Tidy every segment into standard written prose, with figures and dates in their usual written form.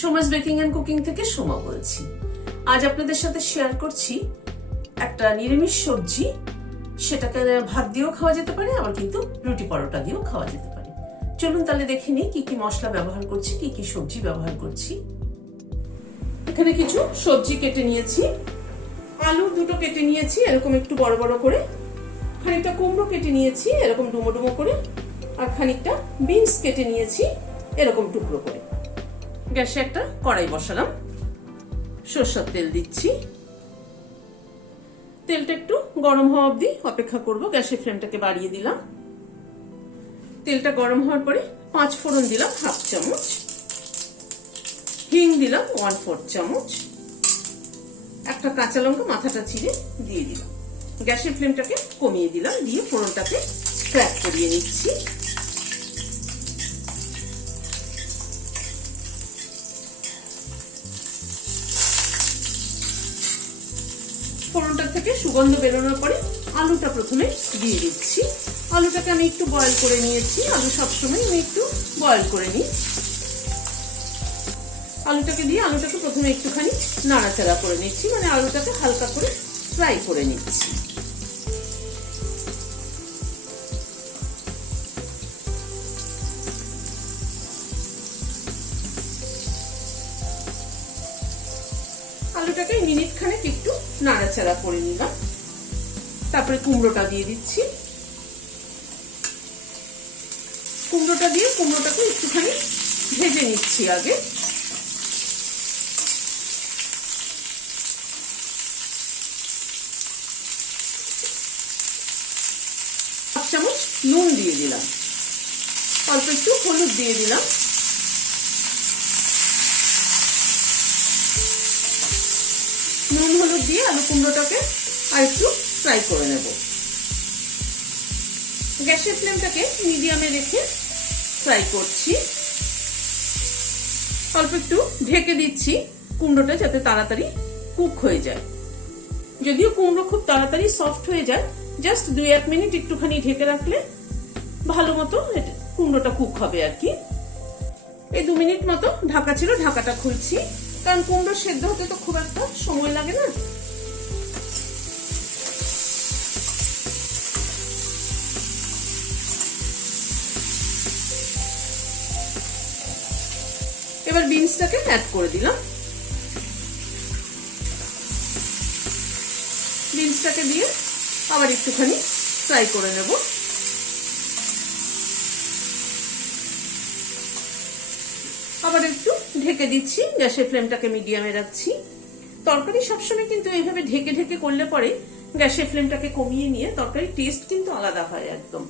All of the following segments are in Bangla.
সোমাস বেকিং এন্ড কুকিং থেকে সোমা বলছি। আজ আপনাদের সাথে শেয়ার করছি একটা নিরামিষ সবজি। সেটাকে ভাত দিয়েও খাওয়া যেতে পারে, আবার কিন্তু রুটি পরোটা দিয়েও খাওয়া যেতে পারে। চলুন তাহলে দেখে নিই কি কি মশলা ব্যবহার করছি, কি কি সবজি ব্যবহার করছি। এখানে কিছু সবজি কেটে নিয়েছি। আলু দুটো কেটে নিয়েছি এরকম একটু বড় বড় করে, খানিকটা কুমড়ো কেটে নিয়েছি এরকম ডুমো ডুমো করে, আর খানিকটা বিনস কেটে নিয়েছি এরকম টুকরো করে। গ্যাসে একটা কড়াই বসালাম, সরষের তেল দিচ্ছি। তেলটা একটু গরম হওয়া অবধি অপেক্ষা করব। গ্যাসের ফ্লেমটাকে বাড়িয়ে দিলাম। তেলটা গরম হওয়ার পরে 5 ফোড়ন দিলাম হাফ চামচ, হিং দিলাম 1/4 চামচ, একটা কাঁচা লঙ্কা মাথাটা চিড়ে দিয়ে দিলাম। গ্যাসের ফ্লেমটাকে কমিয়ে দিলাম, দিয়ে ফোড়নটাকে ক্র্যাক করিয়ে নিচ্ছি। ফোড়নটা থেকে সুগন্ধ বেরোনোর পরে আলুটা প্রথমে দিয়ে দিচ্ছি। আলুটাকে আমি একটু বয়েল করে নিয়েছি। আলু সবসময় আমি একটু বয়েল করে নিই। আলুটাকে দিয়ে আলুটাকে প্রথমে একটুখানি নাড়াচাড়া করে নিচ্ছি, মানে আলুটাকে হালকা করে ফ্রাই করে নিচ্ছি। আলুটাকে মিনিট খানেক একটু নাড়াচাড়া করে নিলাম। তারপরে কুমড়োটা দিয়ে দিচ্ছি। কুমড়োটা দিয়ে কুমড়োটাকে একটুখানি ভেজে নিচ্ছি আগে। হাফ চামচ নুন দিয়ে দিলাম, অল্প একটু হলুদ দিয়ে দিলাম। নুন হলুদ দিয়ে আলু কুমড়োটাকে আর একটু ফ্রাই করে নেব। গ্যাসের ফ্লেমটাকে মিডিয়ামে রেখে ফ্রাই করছি। অল্প একটু ঢেকে দিচ্ছি কুমড়োটা যাতে তাড়াতাড়ি কুক হয়ে যায়। যদিও কুমড়ো খুব তাড়াতাড়ি সফট হয়ে যায়, জাস্ট 2-1 মিনিট একটুখানি ঢেকে রাখলে ভালো মতো কুমড়োটা কুক হবে আর কি। এই 2 মিনিট মতো ঢাকা ছিল, ঢাকাটা খুলছি, কারণ কুমড়ো সেদ্ধ হতে তো খুব একটা সময় লাগে না। এবার বিনসটাকে অ্যাড করে দিলাম। বিনসটাকে দিয়ে আবার একটুখানি ফ্রাই করে নেব। আবার একটু ঢেকে দিচ্ছি, গ্যাসের ফ্লেমটাকে মিডিয়ামে রাখছি। তরকারি সবসময় কিন্তু এইভাবে ঢেকে ঢেকে করলে পরে গ্যাসের ফ্লেমটাকে কমিয়ে নিয়ে তরকারির টেস্ট কিন্তু আলাদা হয় একদম।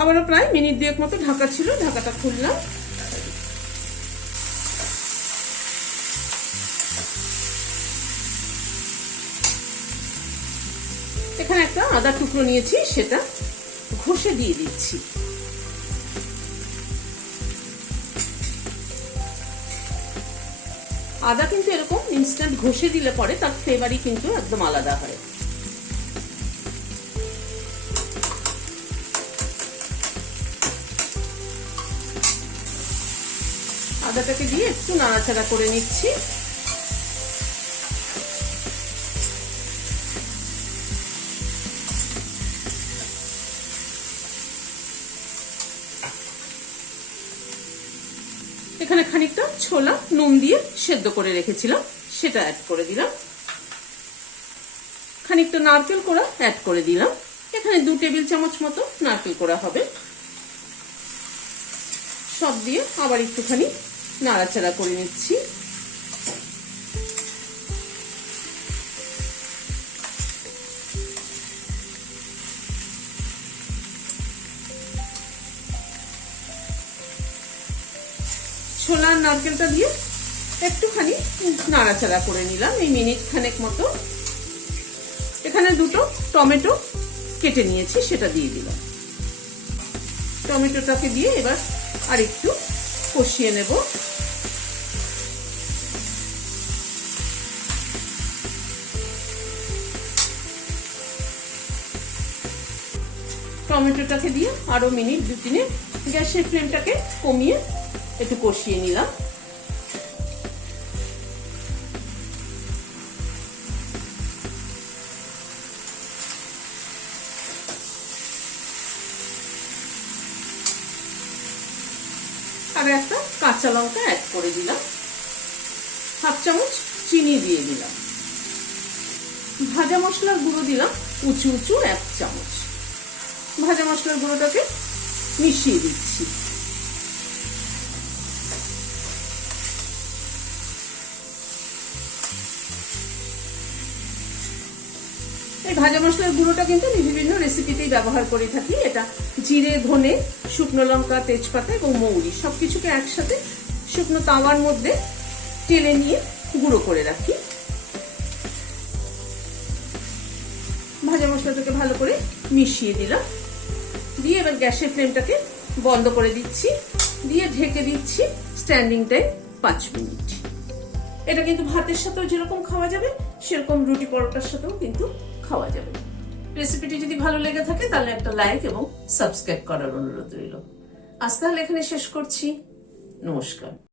আবারও প্রায় মিনিট 2 মতো ঢাকা ছিল, ঢাকাটা খুললাম। এখানে একটা আদা টুকরো নিয়েছি, সেটা ঘষে দিয়ে দিচ্ছি। আদা কিন্তু এরকম ইনস্ট্যান্ট ঘষে দিলে পরে তার ফ্লেভারই কিন্তু একদম আলাদা হয়। আদাটাকে দিয়ে একটু নাড়াচাড়া করে নিচ্ছি। এখানে খানিকটা ছোলা নুন দিয়ে সেদ্ধ করে রেখেছিলাম, সেটা অ্যাড করে দিলাম। খানিকটা নারকেল কোড়া অ্যাড করে দিলাম। এখানে 2 টেবিল চামচ মতো নারকেল কোড়া হবে। সব দিয়ে আবার একটুখানি নাড়াচাড়া করে নিচ্ছি। ছোলা আর নারকেলটা দিয়ে একটুখানি নাড়াচাড়া করে নিলাম এই মিনিট খানেক মতো। এখানে 2টো টমেটো কেটে নিয়েছি, সেটা দিয়ে দিলাম। টমেটোটাকে দিয়ে এবার আর একটু কষিয়ে নেব। টমেটোটাকে দিয়ে আরো মিনিট 2-3 গ্যাসের ফ্লেমটাকে কমিয়ে একটু কষিয়ে নিলাম। আর একটা কাঁচা লঙ্কা অ্যাড করে দিলাম, হাফ চামচ চিনি দিয়ে দিলাম, ভাজা মশলার গুঁড়ো দিলাম উঁচু উঁচু 1 চামচ। ভাজা মশলার গুঁড়োটাকে মিশিয়ে দিচ্ছি। এই ভাজা মশলার গুঁড়োটা কিন্তু বিভিন্ন রেসিপিতেই ব্যবহার করে থাকি। এটা জিরে, ধনে, শুকনো লঙ্কা, তেজপাতা এবং মৌরি সবকিছুকে একসাথে শুকনো তাওয়ার মধ্যে টেলে নিয়ে গুঁড়ো করে রাখি। ভাজা মশলাটাকে ভালো করে মিশিয়ে দিলাম, দিয়ে এবার গ্যাসের ফ্লেমটাকে বন্ধ করে দিচ্ছি, দিয়ে ঢেকে দিচ্ছি স্ট্যান্ডিং টাইম 5 মিনিট। এটা কিন্তু ভাতের সাথেও যেরকম খাওয়া যাবে সেরকম রুটি পরোটার সাথেও কিন্তু খাওয়া যাবে। রেসিপিটি যদি ভালো লেগে থাকে তাহলে একটা লাইক এবং সাবস্ক্রাইব করার অনুরোধ রইল। আজ তাহলে এখানে শেষ করছি। নমস্কার।